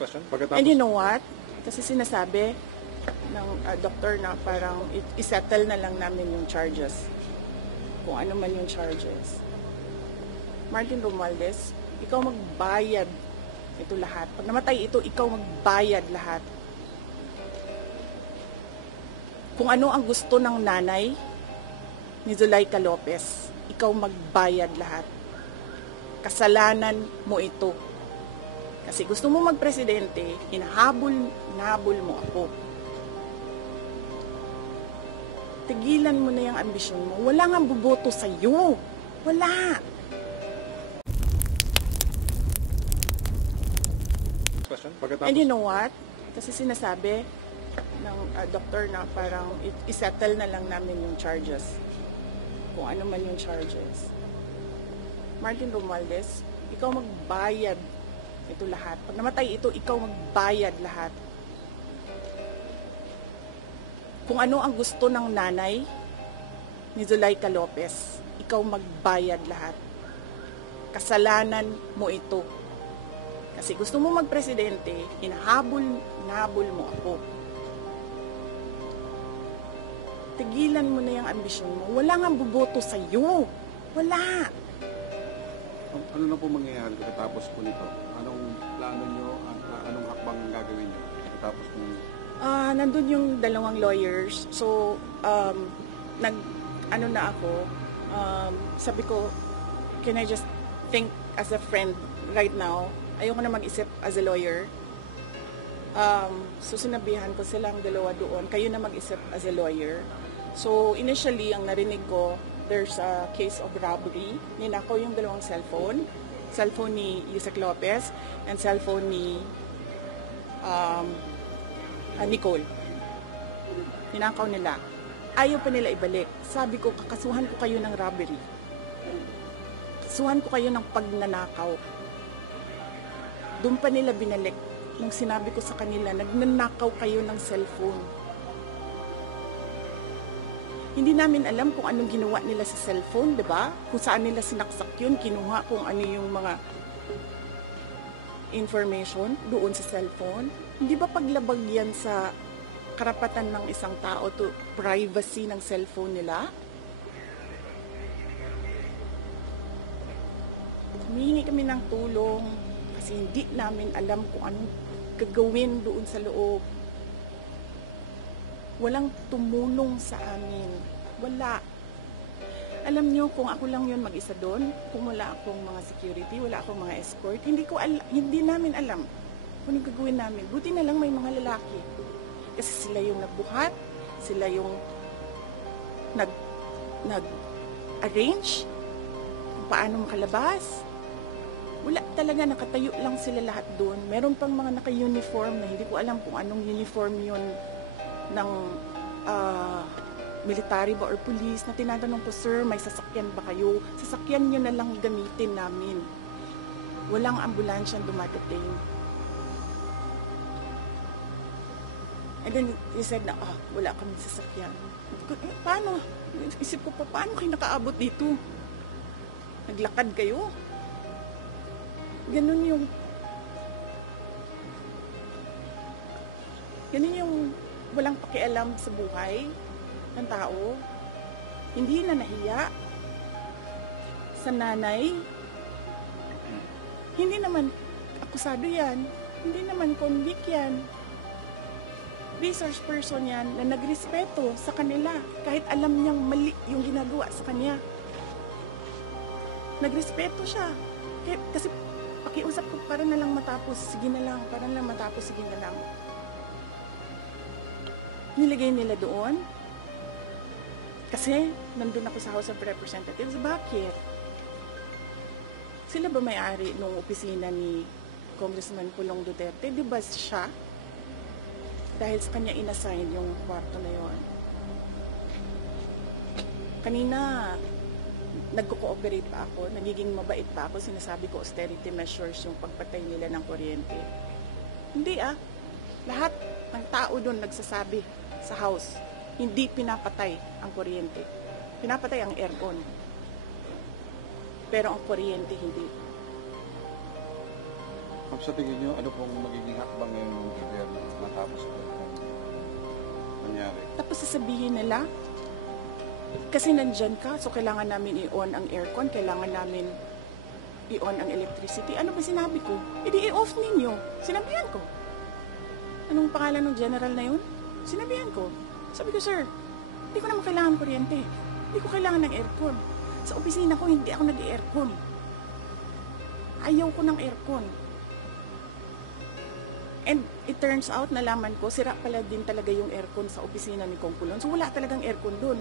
Question? And you know what? Kasi sinasabi ng doktor na parang isettle na lang namin yung charges. Kung ano man yung charges. Martin Romualdez, ikaw magbayad ito lahat. Pag namatay ito, ikaw magbayad lahat. Kung ano ang gusto ng nanay ni Zuleika Lopez, ikaw magbayad lahat. Kasalanan mo ito. Kasi gusto mo magpresidente, hinahabol mo ako. Tigilan mo na yung ambisyon mo. Wala nga buboto sa'yo. Wala. Question? And you know what? Kasi sinasabi ng doktor na parang isettle na lang namin yung charges. Kung ano man yung charges. Martin Romualdez, ikaw magbayad ito lahat. Pag namatay ito, ikaw magbayad lahat. Kung ano ang gusto ng nanay ni Zuleika Lopez, ikaw magbayad lahat. Kasalanan mo ito. Kasi gusto mo magpresidente, hinahabol mo ako. Tigilan mo na yung ambisyon mo. Wala nga buboto sa'yo. Wala. Ano na po mangyayari pagkatapos po nito? Anong plano nyo at anong hakbang gagawin nyo pagkatapos po nito? Nandun yung dalawang lawyers. So, ano na ako, sabi ko, can I just think as a friend right now? Ayoko na mag-isip as a lawyer. So, sinabihan ko silang dalawa doon, kayo na mag-isip as a lawyer. So, initially, ang narinig ko, there's a case of robbery. Ninakaw yung dalawang cellphone. Cellphone ni Yusek Lopez and cellphone ni Nicole. Ninakaw nila. Ayaw pa nila ibalik. Sabi ko, kakasuhan ko kayo ng robbery. Kasuhan ko kayo ng pagnanakaw. Doon pa nila binalik. Nung sinabi ko sa kanila, nagnanakaw kayo ng cellphone. Hindi namin alam kung anong ginawa nila sa cellphone, di ba? Kung saan nila sinaksak yun, kinuha kung ano yung mga information doon sa cellphone. Hindi ba paglabag yan sa karapatan ng isang tao to privacy ng cellphone nila? Humingi kami ng tulong kasi hindi namin alam kung anong gagawin doon sa loob. Walang tumulong sa amin. Wala. Alam nyo, kung ako lang yun mag-isa doon, kung wala akong mga security, wala akong mga escort, hindi namin alam kung anong gagawin namin. Buti na lang may mga lalaki. Kasi sila yung nagbuhat, sila yung nag-arrange kung paano makalabas. Wala talaga, nakatayo lang sila lahat doon. Meron pang mga naka-uniform na hindi ko alam kung anong uniform yun ng military ba or police na tinatanong ko, sir, may sasakyan ba kayo? Sasakyan nyo na lang gamitin namin. Walang ambulansyang dumadating. And then he said na, wala kami sasakyan. Paano? Isip ko pa, paano kayo nakaabot dito? Naglakad kayo? Ganun yung walang pakialam sa buhay ng tao. Hindi na nahiya sa nanay. Hindi naman akusado yan. Hindi naman convict yan. Resource person yan na nagrespeto sa kanila kahit alam niyang mali yung ginagawa sa kanya. Nagrespeto siya. Kasi pakiusap ko, para na lang matapos, sige na lang. Para na lang matapos, sige na lang. Nilagay nila doon kasi nandun ako sa House of Representatives. Bakit? Sila ba may-ari nung opisina ni Congressman Pulong Duterte? Di ba siya? Dahil sa kanya inassign yung kwarto na yon. Kanina, nagko-cooperate pa ako, nagiging mabait pa ako, sinasabi ko austerity measures yung pagpatay nila ng kuryente. Hindi lahat ng tao doon nagsasabi sa house, hindi pinapatay ang kuryente. Pinapatay ang aircon. Pero ang kuryente hindi. Sa tingin nyo, ano pong magiging hakbang Tapos sasabihin nila, kasi nandyan ka, so kailangan namin i-on ang aircon, kailangan namin i-on ang electricity. Ano ba sinabi ko? Edi i-off ninyo. Sinabihan ko. Anong pangalan ng general na yun? Sinabihan ko. Sabi ko, sir, hindi ko naman kailangan kuryente. Hindi ko kailangan ng aircon. Sa opisina ko, hindi ako nag-aircon. Ayaw ko ng aircon. And it turns out, nalaman ko, sira pala din talaga yung aircon sa opisina ni Kong Kulon. So wala talagang aircon dun.